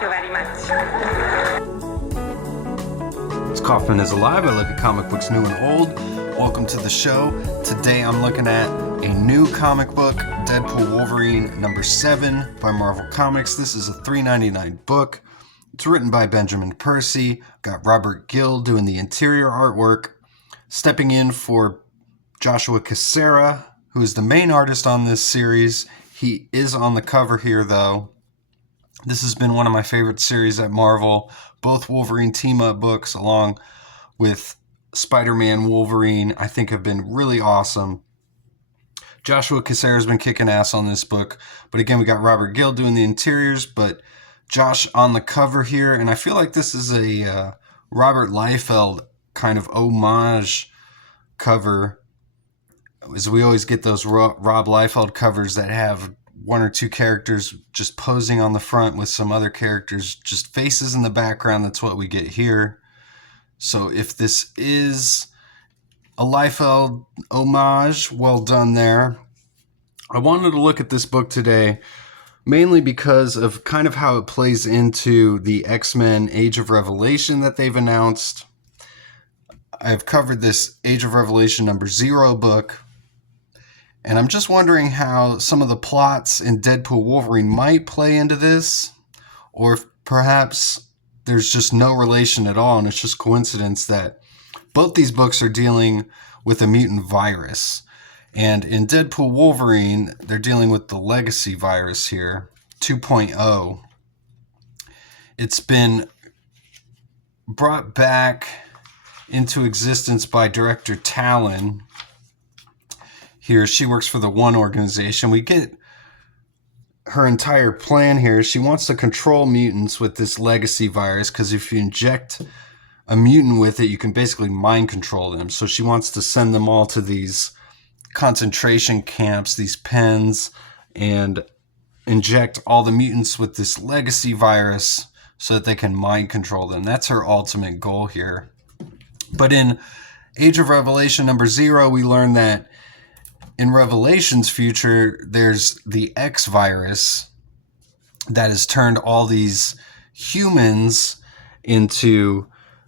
Thank you very much. It's Kaufman is Alive. I look at comic books new and old. Welcome to the show. Today I'm looking at a new comic book, Deadpool Wolverine number 7 by Marvel Comics. This is a $3.99 book. It's written by Benjamin Percy. Got Robert Gill doing the interior artwork. Stepping in for Joshua Cassara, who is the main artist on this series. He is on the cover here, though. This has been one of my favorite series at Marvel. Both Wolverine team-up books, along with Spider-Man Wolverine, I think have been really awesome. Joshua Cassara has been kicking ass on this book. But again, we got Robert Gill doing the interiors, but Josh on the cover here. And I feel like this is a Robert Liefeld kind of homage cover, as we always get those Rob Liefeld covers that have one or two characters just posing on the front with some other characters, just faces in the background. That's what we get here. So if this is a Liefeld homage, well done there. I wanted to look at this book today mainly because of kind of how it plays into the X-Men Age of Revelation that they've announced. I've covered this Age of Revelation number 0 book, and I'm just wondering how some of the plots in Deadpool Wolverine might play into this, or if perhaps there's just no relation at all, and it's just coincidence that both these books are dealing with a mutant virus. And in Deadpool Wolverine, they're dealing with the legacy virus here, 2.0. It's been brought back into existence by director Talon. Here, she works for the One organization. We get her entire plan here. She wants to control mutants with this legacy virus, because if you inject a mutant with it, you can basically mind control them. So she wants to send them all to these concentration camps, these pens, and inject all the mutants with this legacy virus so that they can mind control them. That's her ultimate goal here. But in Age of Revelation number 0, we learn that in Revelation's future, there's the X virus that has turned all these humans into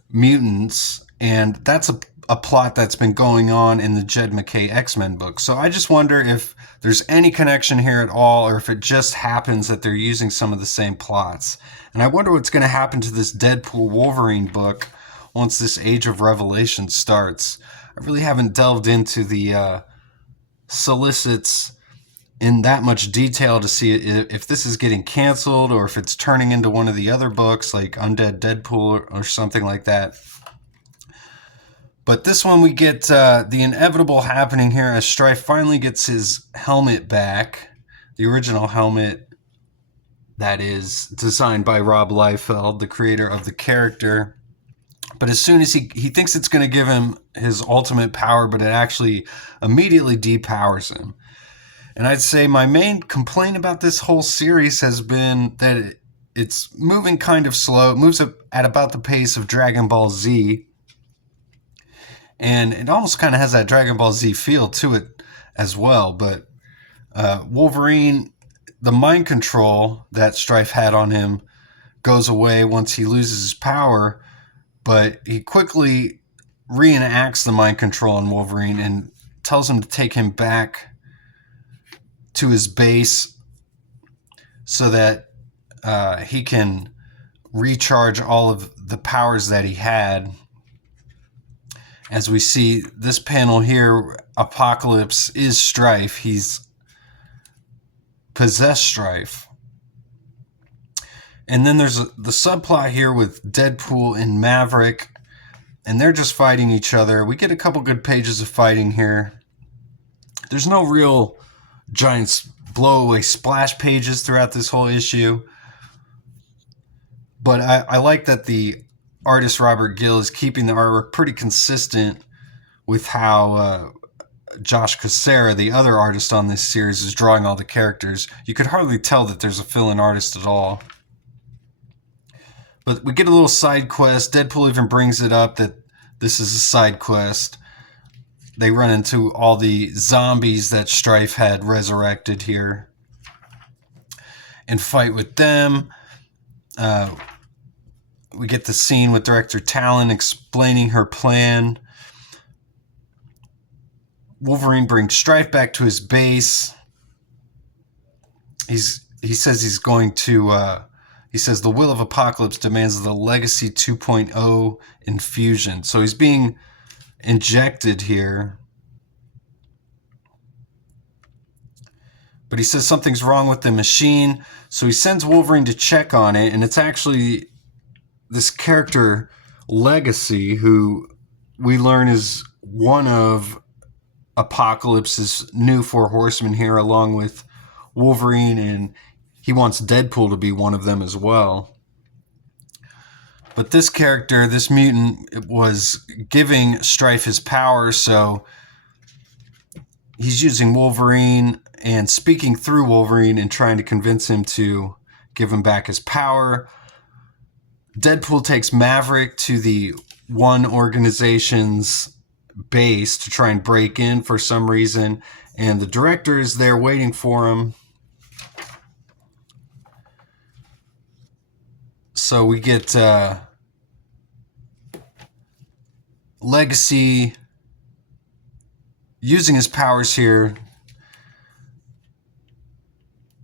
mutants, and that's a plot that's been going on in the Jed MacKay X-Men book. So I just wonder if there's any connection here at all, or if it just happens that they're using some of the same plots. And I wonder what's going to happen to this Deadpool Wolverine book once this Age of Revelation starts. I really haven't delved into the solicits in that much detail to see if this is getting canceled, or if it's turning into one of the other books like Undead Deadpool or something like that. But this one, we get the inevitable happening here as Strife finally gets his helmet back, the original helmet that is designed by Rob Liefeld, the creator of the character. But as soon as he thinks it's going to give him his ultimate power, but it actually immediately depowers him. And I'd say my main complaint about this whole series has been that it's moving kind of slow. It moves up at about the pace of Dragon Ball Z. And it almost kind of has that Dragon Ball Z feel to it as well. But Wolverine, the mind control that Strife had on him goes away once he loses his power. But he quickly reenacts the mind control on Wolverine and tells him to take him back to his base so that he can recharge all of the powers that he had. As we see this panel here, Apocalypse is Strife. He's possessed Strife. And then there's the subplot here with Deadpool and Maverick, and they're just fighting each other. We get a couple good pages of fighting here. There's no real giant blow-away splash pages throughout this whole issue. But I like that the artist Robert Gill is keeping the artwork pretty consistent with how Josh Cassara, the other artist on this series, is drawing all the characters. You could hardly tell that there's a fill-in artist at all. But we get a little side quest. Deadpool even brings it up that this is a side quest. They run into all the zombies that Strife had resurrected here and fight with them. we get the scene with Director Talon explaining her plan. Wolverine brings Strife back to his base. He says he's going to... he says the will of Apocalypse demands the Legacy 2.0 infusion. So he's being injected here. But he says something's wrong with the machine. So he sends Wolverine to check on it. And it's actually this character, Legacy, who we learn is one of Apocalypse's new Four Horsemen here, along with Wolverine, and he wants Deadpool to be one of them as well. But this character, this mutant, was giving Strife his power, so he's using Wolverine and speaking through Wolverine and trying to convince him to give him back his power. Deadpool takes Maverick to the one organization's base to try and break in for some reason, and the director is there waiting for him. So we get Legacy using his powers here,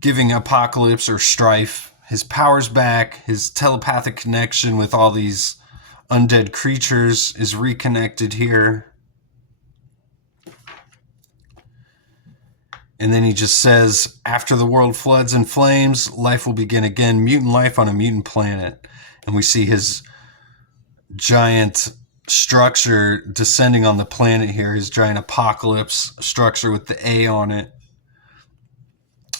giving Apocalypse or Strife his powers back. His telepathic connection with all these undead creatures is reconnected here. And then he just says, after the world floods and flames, life will begin again. Mutant life on a mutant planet. And we see his giant structure descending on the planet here. His giant apocalypse structure with the A on it.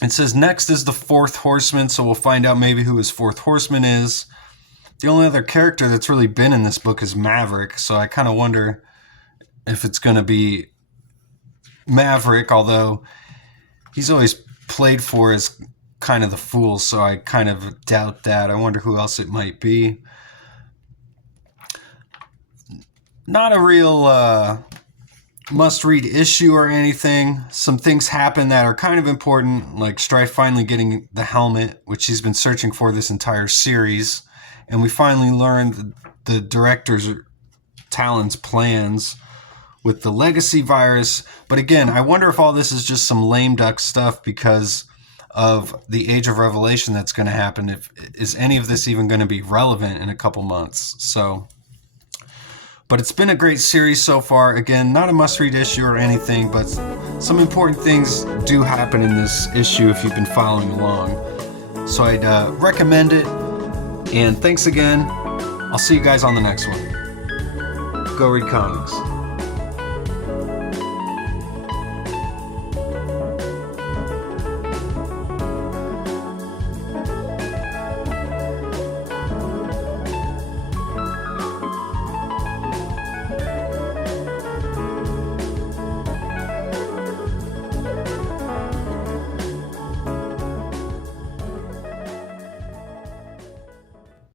It says next is the Fourth Horseman. So we'll find out maybe who his Fourth Horseman is. The only other character that's really been in this book is Maverick. So I kind of wonder if it's going to be Maverick, although he's always played for as kind of the fool, so I kind of doubt that. I wonder who else it might be. Not a real must-read issue or anything. Some things happen that are kind of important, like Strife finally getting the helmet, which he's been searching for this entire series. And we finally learned the director's Talon's plans with the Legacy virus. But again, I wonder if all this is just some lame duck stuff because of the Age of Revelation that's going to happen. Is any of this even going to be relevant in a couple months? So, but it's been a great series so far. Again, not a must-read issue or anything, but some important things do happen in this issue if you've been following along. So I'd recommend it. And thanks again. I'll see you guys on the next one. Go read comics.